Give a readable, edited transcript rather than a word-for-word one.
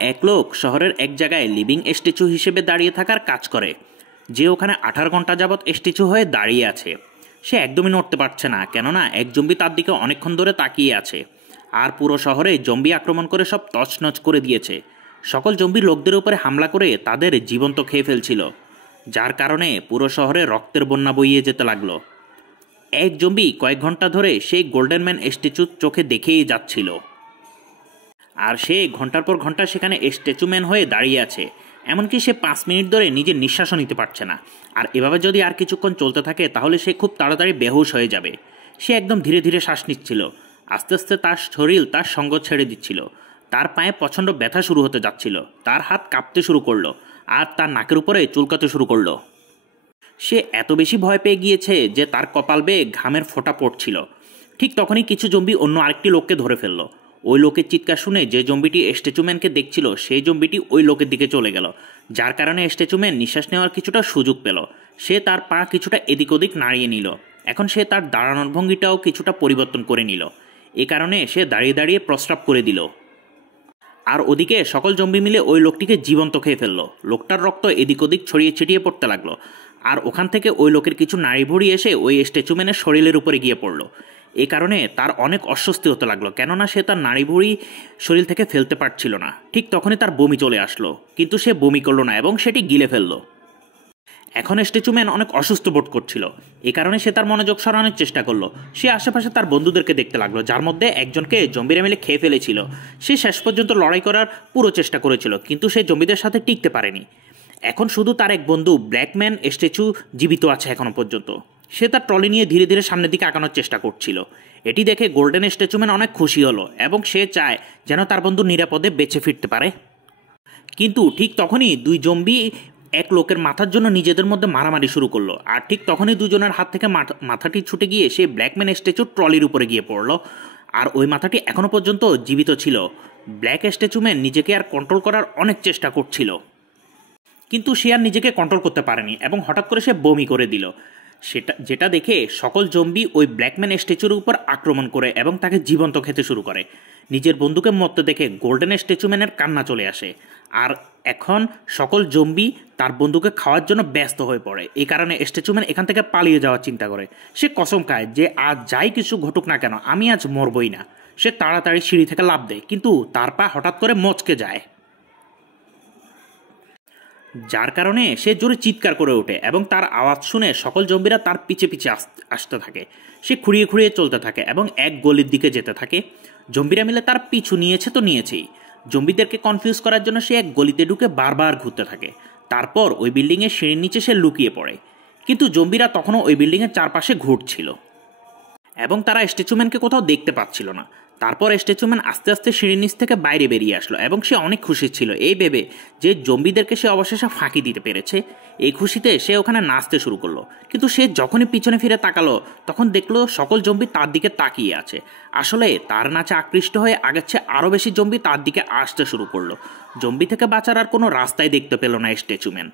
এক লোক শহরের এক জায়গায় লিভিং স্ট্যাচু হিসেবে দাঁড়িয়ে থাকার কাজ করে। যে ওখানে 18 ঘন্টা যাবৎ স্ট্যাচু হয়ে দাঁড়িয়ে আছে। সে একদমই নড়তে পারছে না, কেননা এক জম্বি তার দিকে অনেকক্ষণ ধরে তাকিয়ে আছে। আর পুরো শহরে জম্বি আক্রমণ করে সব তছনছ করে দিয়েছে। সকল জম্বি লোকদের উপরে হামলা করে তাদের জীবন্ত খেয়ে ফেলছিল, যার কারণে পুরো শহরে রক্তের বন্যা বইয়ে যেতে লাগলো। এক জম্বি কয়েক ঘন্টা ধরে সেই গোল্ডেন ম্যান স্ট্যাচু চোখে দেখেই যাচ্ছিল, আর সে ঘন্টার পর ঘন্টা সেখানে স্ট্যাচু ম্যান হয়ে দাঁড়িয়ে আছে। এমনকি সে 5 মিনিট ধরে নিজের নিঃশ্বাসও নিতে পারছে না। আর এভাবে যদি আর কিছুক্ষণ চলতে থাকে তাহলে সে খুব তাড়াতাড়ি বেহুশ হয়ে যাবে। সে একদম ধীরে ধীরে শ্বাস নিচ্ছিল। আস্তে আস্তে তার শরীর তার সঙ্গ ছেড়ে দিচ্ছিল। তার পায়ে প্রচণ্ড ব্যথা শুরু হতে যাচ্ছিল। তার হাত কাঁপতে শুরু করলো, আর তার নাকের উপরে চুলকাতে শুরু করলো। সে এত বেশি ভয় পেয়ে গিয়েছে যে তার কপাল বেয়ে ঘামের ফোঁটা পড়ছিল। ঠিক তখনই কিছু জম্বি অন্য আরেকটি লোককে ধরে ফেললো। ওই লোকের চিৎকার শুনে যে জম্বিটি স্ট্যাচুম্যানকে দেখছিল সেই জম্বিটি ওই লোকের দিকে চলে গেল, যার কারণে স্ট্যাচুম্যান নিঃশ্বাস নেওয়ার কিছুটা সুযোগ পেল। সে তার পা কিছুটা এদিক ওদিক নাড়িয়ে নিল। এখন সে তার দাঁড়ানোর ভঙ্গিটাও কিছুটা পরিবর্তন করে নিল। এ কারণে সে দাঁড়িয়ে দাঁড়িয়ে প্রস্রাব করে দিল। আর ওদিকে সকল জম্বি মিলে ওই লোকটিকে জীবন্ত খেয়ে ফেললো। লোকটার রক্ত এদিক ওদিক ছড়িয়ে ছিটিয়ে পড়তে লাগলো। আর ওখান থেকে ওই লোকের কিছু নাড়ি ভুড়ি এসে ওই স্ট্যাচুম্যানের শরীরের উপরে গিয়ে পড়লো। এই কারণে তার অনেক অস্বস্তি হতে লাগলো, কেননা সে তার নাড়ি ভুড়ি শরীর থেকে ফেলতে পারছিল না। ঠিক তখনই তার বমি চলে আসলো, কিন্তু সে বমি করলো না এবং সেটি গিলে ফেললো। এখন স্ট্যাচুম্যান অনেক অসুস্থ বোধ করছিল। এই কারণে সে তার মনোযোগ সরানোর চেষ্টা করলো। সে আশেপাশে তার বন্ধুদেরকে দেখতে লাগলো, যার মধ্যে একজনকে জম্বিরা মিলে খেয়ে ফেলেছিল। সে শেষ পর্যন্ত লড়াই করার পুরো চেষ্টা করেছিল, কিন্তু সে জম্বিদের সাথে টিকতে পারেনি। এখন শুধু তার এক বন্ধু ব্ল্যাকম্যান স্ট্যাচু জীবিত আছে এখনো পর্যন্ত। সে তার ট্রলি নিয়ে ধীরে ধীরে সামনের দিকে আগানোর চেষ্টা করছিল। এটি দেখে গোল্ডেন স্ট্যাচুম্যান অনেক খুশি হলো এবং সে চায় যেন তার বন্ধু নিরাপদে বেঁচে ফিরতে পারে। কিন্তু ঠিক তখনই দুই জম্বি এক লোকের মাথার জন্য নিজেদের মধ্যে মারামারি শুরু করলো। আর ঠিক তখনই দুজনের হাত থেকে মাথাটি ছুটে গিয়ে সে ব্ল্যাকম্যান স্ট্যাচুর ট্রলির উপরে গিয়ে পড়লো। আর ওই মাথাটি এখনো পর্যন্ত জীবিত ছিল। ব্ল্যাক স্ট্যাচুম্যান নিজেকে আর কন্ট্রোল করার অনেক চেষ্টা করছিল, কিন্তু সে আর নিজেকে কন্ট্রোল করতে পারেনি এবং হঠাৎ করে সে বমি করে দিল। যেটা দেখে সকল জম্বি ওই ব্ল্যাকম্যান স্ট্যাচুর উপর আক্রমণ করে এবং তাকে জীবন্ত খেতে শুরু করে। নিজের বন্ধুকে মরতে দেখে গোল্ডেন স্ট্যাচুম্যানের কান্না চলে আসে। আর এখন সকল জম্বি তার বন্ধুকে খাওয়ার জন্য ব্যস্ত হয়ে পড়ে। এই কারণে স্ট্যাচুম্যান এখান থেকে পালিয়ে যাওয়ার চিন্তা করে। সে কসম খায় যে আজ যাই কিছু ঘটুক না কেন আমি আজ মরবই না। সে তাড়াতাড়ি সিঁড়ি থেকে লাফ দেয়, কিন্তু তার পা হঠাৎ করে মচকে যায়, যার কারণে সে জোরে চিৎকার করে ওঠে এবং তার আওয়াজ শুনে সকল জম্বিরা তার পিছে পিছে আসতে থাকে। সে খুঁড়িয়ে খুঁড়িয়ে চলতে থাকে এবং এক গলির দিকে যেতে থাকে। জম্বিরা মিলে তার পিছু নিয়েছে তো নিয়েছেই। জম্বিদেরকে কনফিউজ করার জন্য সে এক গলিতে ঢুকে বারবার ঘুরতে থাকে। তারপর ওই বিল্ডিংয়ের সিঁড়ির নিচে সে লুকিয়ে পড়ে। কিন্তু জম্বিরা তখনও ওই বিল্ডিংয়ের চারপাশে ঘুরছিল এবং তারা স্ট্যাচুম্যানকে কোথাও দেখতে পাচ্ছিল না। তারপর স্ট্যাচুম্যান আস্তে আস্তে সিঁড়ির নিচ থেকে বাইরে বেরিয়ে আসলো এবং সে অনেক খুশি ছিল এই ভেবে যে জম্বিদেরকে সে অবশেষে ফাঁকি দিতে পেরেছে। এই খুশিতে সে ওখানে নাচতে শুরু করলো। কিন্তু সে যখনই পিছনে ফিরে তাকালো তখন দেখলো সকল জম্বি তার দিকে তাকিয়ে আছে। আসলে তার নাচে আকৃষ্ট হয়ে আগের চেয়ে আরও বেশি জম্বি তার দিকে আসতে শুরু করলো। জম্বি থেকে বাঁচার আর কোনো রাস্তাই দেখতে পেল না স্ট্যাচুম্যান।